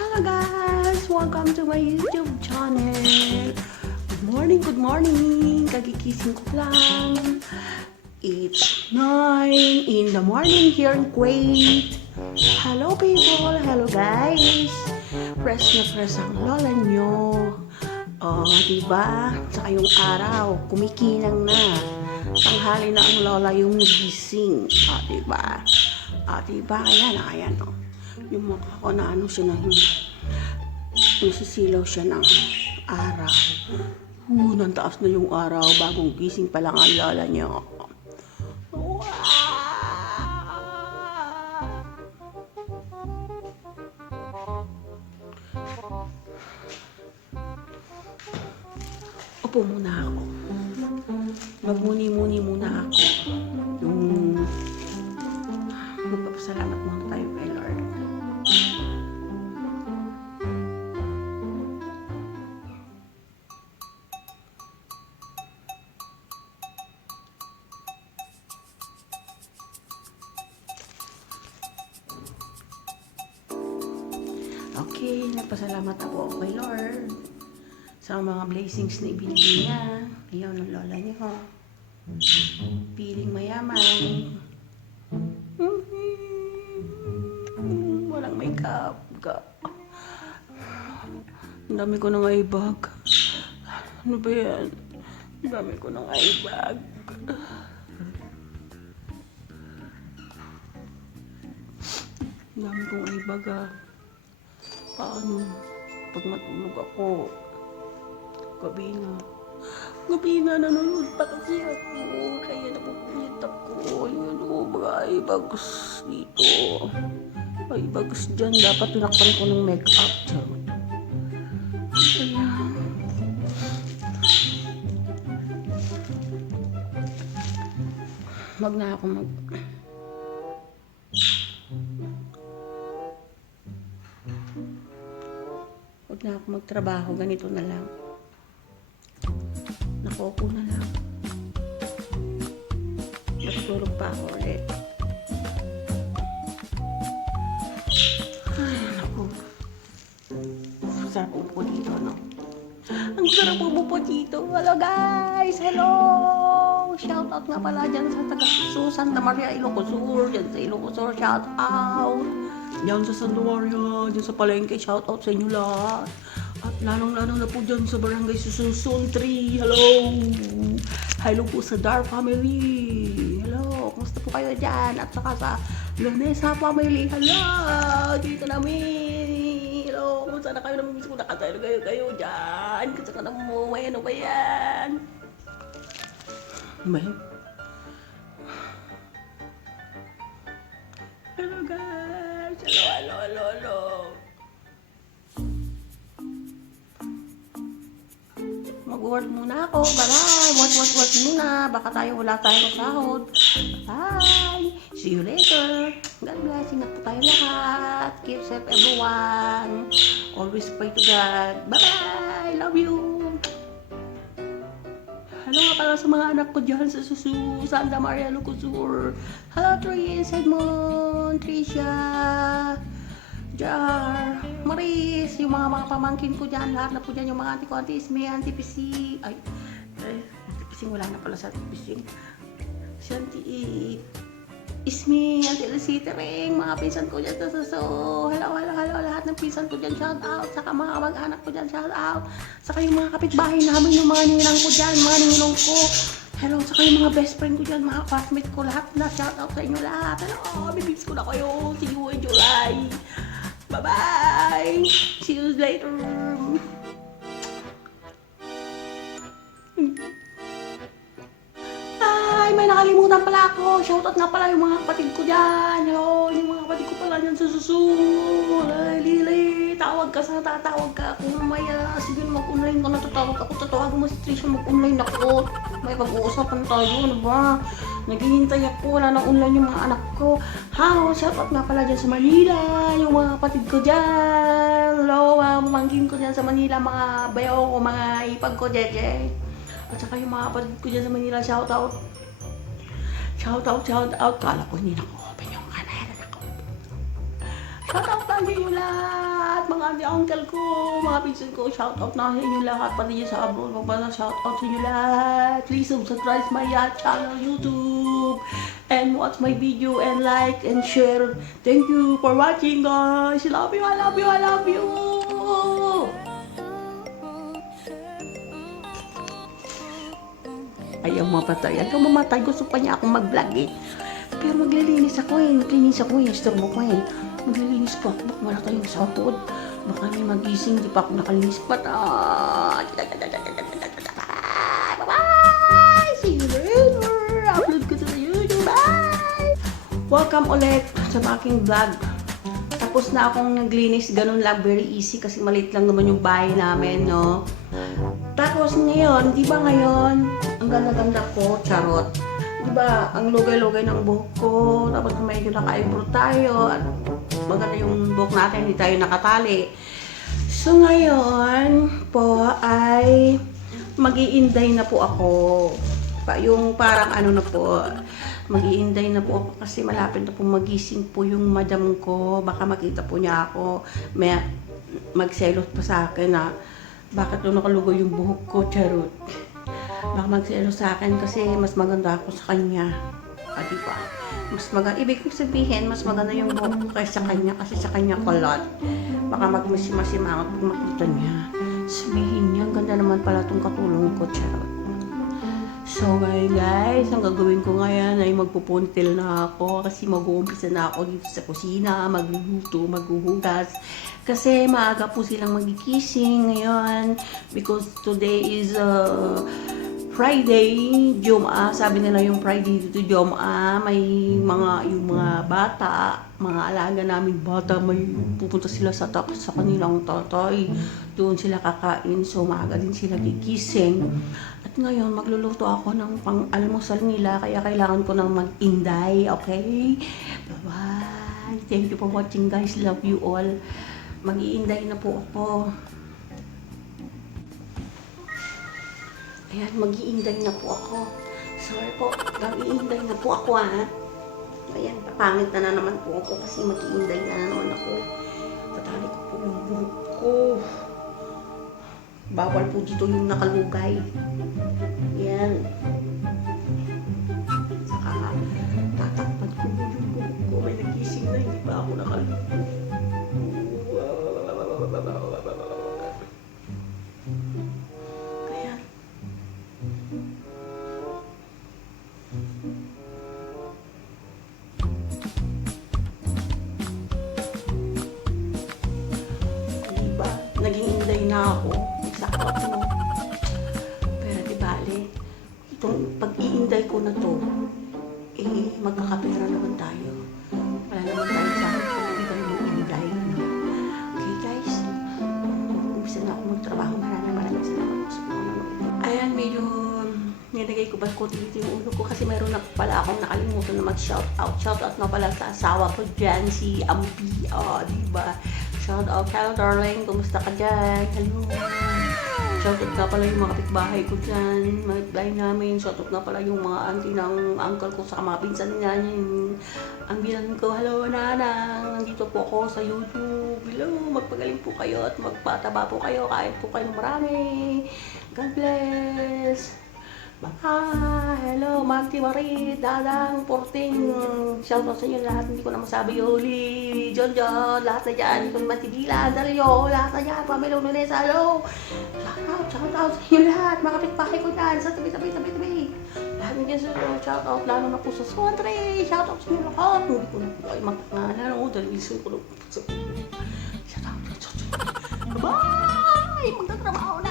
Hello guys! Welcome to my YouTube channel. Good morning! Kagigising ko lang. It's 9 in the morning here in Kuwait. Hello people! Hello guys! Press na press ang lola nyo. Oh, diba? Saka yung araw, kumikinang na. Tanghali na ang lola yung nagising. Oh, diba? Oh, diba? Ayan, oh. Yung mukha ko na ano siya na nasisilaw siya ng araw. Nantaas na yung araw, bagong gising pa lang ang lola niyo. Wow! Upo muna ako. Magmuni-muni muna ako. Magpapasalamat muna tayo kay Lord. Okay, nagpasalamat ako kay Lord sa mga blessings na ibinigay niya. Ayaw ng lola niyo. Piling mayaman. Walang makeup. Ang dami ko ng eye bag. Ano ba yan? Ang dami ko ng eye bag. Ang dami kong eye bag Paano? Pag matulog ako, gabi na nanonood pa kasi ako. Kaya napupunit ako. Yun mga eye bags dito. Eye bags dyan. Dapat tinakpan ko ng make-up. Kaya wag na ako magtrabaho, ganito na lang. Nakaupo na lang. Matutulog pa ako ulit. Ay, naku. Sarap upo dito, no? Ang sarap upo dito. Hello guys! Hello! Shoutout nga pala dyan sa taga Santa Maria, Ilocos Sur. Dyan sa Ilocos Sur, shoutout. Dyan sa Santa Maria, dyan sa Palengke, shoutout sa inyo lahat. At lalong-lalong na po dyan sa Barangay Susunsun 3. Hello! Hello po sa Dar family. Hello! Kumusta po kayo dyan? At saka sa Lonesa family. Hello! Dito namin. Hello! Kumusta na kayo? Namimiss ko na kayo dyan. Kasi ka na mo. Ano ba yan? Ano ba yan? Hello guys! Hello! Mag-work muna ako. Bye-bye. Work muna. Baka wala tayong sahod. Bye. See you later. God bless. Ingat po tayo lahat. Keep safe everyone. Always pray to God. Bye-bye. Love you. Hello nga pala sa mga anak ko dyan sa Santa Maria, Ilocos Sur. Hello Tris, Edmond, Tricia, Jar, Maris, yung mga pamangkin ko dyan, lahat na po dyan, yung mga auntie ko, Auntie Isme, Auntie Pisi, Auntie Pisi, wala na pala sa Auntie Pisi, si Auntie Isme, Auntie Elisita rin, mga pinsan ko dyan, hello, lahat ng pinsan ko dyan, shout out, saka mga kamag-anak ko dyan, shout out, saka yung mga kapitbahay namin, yung mga ninang ko dyan, mga ninong ko, hello, saka yung mga best friend ko dyan, mga classmate ko, lahat na, shout out sa inyo lahat, hello, bibigis ko na kayo, see you in July. Bye-bye! See you later! Ay, may nakalimutan pala ako! Shoutout nga pala yung mga kapatid ko dyan! Hello! Yung mga kapatid ko pala dyan sa susunod! Ay, Lili! Tatawag ka ako mamaya. Sige, mag-online ka na, tatawag mo si Trisha, mag-online ako. May pag-uusapan tayo, ano ba? Naghihintay ako, wala nang online yung mga anak ko. Shoutout nga pala dyan sa Manila, yung mga kapatid ko dyan. Hello, mga pamangkin ko dyan sa Manila, mga bayaw ko, mga ipag ko, Jeje. At saka yung mga kapatid ko dyan sa Manila, shoutout. Kala ko hindi na-open yung camera. Shoutout tayo yung lahat, mga uncle ko, mga pinsan ko, shoutout na sa inyo lahat, pati sa abroad, shoutout sa inyo lahat. Please subscribe my channel YouTube and watch my video and like and share. Thank you for watching, guys. Love you, I love you, I love you. Ayaw mapatay. Ayaw mamatay. Gusto pa niya akong mag-vlog eh. Pero maglilinis ako eh. Maglilinis ako eh. Istorbo ko eh. Maglilinis po ako. Baka wala tayong sahod. Baka may magising. Di pa ako nakalinis pa. Bye-bye! See you later! Upload ko sa YouTube. Bye! Welcome ulit sa aking vlog. Tapos na akong naglinis. Ganun lang. Very easy. Kasi maliit lang naman yung bahay namin, no? Tapos ngayon, di ba ngayon, ang ganda-ganda ko, charot. Di ba, ang lugay-lugay ng buhok ko, tapos medyo naka-eyebrow tayo, at maganda yung buhok natin, hindi tayo nakatali. So ngayon po ay mag-iinday na po ako. Yung parang ano na po, mag-iinday na po ako kasi malapit na po magising po yung madam ko. Baka makita po niya ako, may magselos pa sa akin na bakit doon nakalugoy yung buhok ko, charot. Baka magselos sa akin kasi mas maganda ako sa kanya. Diba? Mas maganda, ibig kong sabihin, mas maganda yung buhok ko kaysa sa kanya kasi sa kanya kulot. Baka magmasimangot kung makita niya. Sabihin niya, ganda naman pala itong katulong ko, charot. So ngayon guys, ang gagawin ko ngayon ay magpupuntil na ako kasi mag-uumpisa na ako dito sa kusina, magluluto, maghuhugas. Kasi maaga po silang magigising ngayon because today is Friday, Jum'ah. Sabi nila yung Friday dito Jum'ah, may yung mga bata, mga alaga naming bata, may pupunta sila sa kanilang tatay. Doon sila kakain, so maaga din sila gigising. At ngayon, magluluto ako ng pang-almusal nila, kaya kailangan ko nang mag-inday, okay? Bye-bye! Thank you for watching, guys. Love you all. Mag-iinday na po ako. Ayan, mag-iinday na po ako. Sorry po, mag-iinday na po ako, ha? Ayan, papangit na naman po ako kasi mag-iinday na naman ako. Tatali ko po yung buhok ko. Bawal po dito yung nakalugay. Yan. Saka tatakpan ko yung buhok ko. May nagising na, hindi pa ako nakalugay. Kaya diba, naging inday na ako. Sakot mo. Pero di bale, itong pag-iinday ko na to, eh, magkakapera naman tayo. Wala naman tayo sa akin kung hindi tayo mag-inday. Okay guys, umpisa na ako magtrabaho. Maraming salamat po sa mga nanonood. Ayan, medyo nilagay ko ba ko dito yung ulo ko kasi mayroon na pala akong nakalimutan na mag-shoutout. Shoutout na pala sa asawa ko dyan, si Ampi. Diba? Shoutout, hello darling, kumusta ka dyan? Hello. Shoutout na pala yung mga kapitbahay ko dyan, mga kapitbahay namin. Shoutout na pala yung mga auntie ng uncle ko sa mga pinsan niya. Ang bilang ko, hello nanang, nandito po ako sa YouTube. Hello, magpagaling po kayo at magpataba po kayo. Kahit po kayo marami. God bless. Bye! Hello, Magti Marie, Dadang, Porting. Shoutout sa inyo lahat, hindi ko na masabi. Yoli, John, lahat na dyan. Hindi ko naman tigilan, Dario, lahat na dyan. Pamelo, Nunes, hello. Shoutout sa inyo lahat. Mga kapitbahay ko dyan. Sa tabi. Lahat na dyan sa shoutout. Lalo na po sa Sondre. Shoutout sa inyo lahat. Hindi ko na po kayo magpangalan. Dahil isin ko na po sa shoutout. Bye! Magtatrabaho na.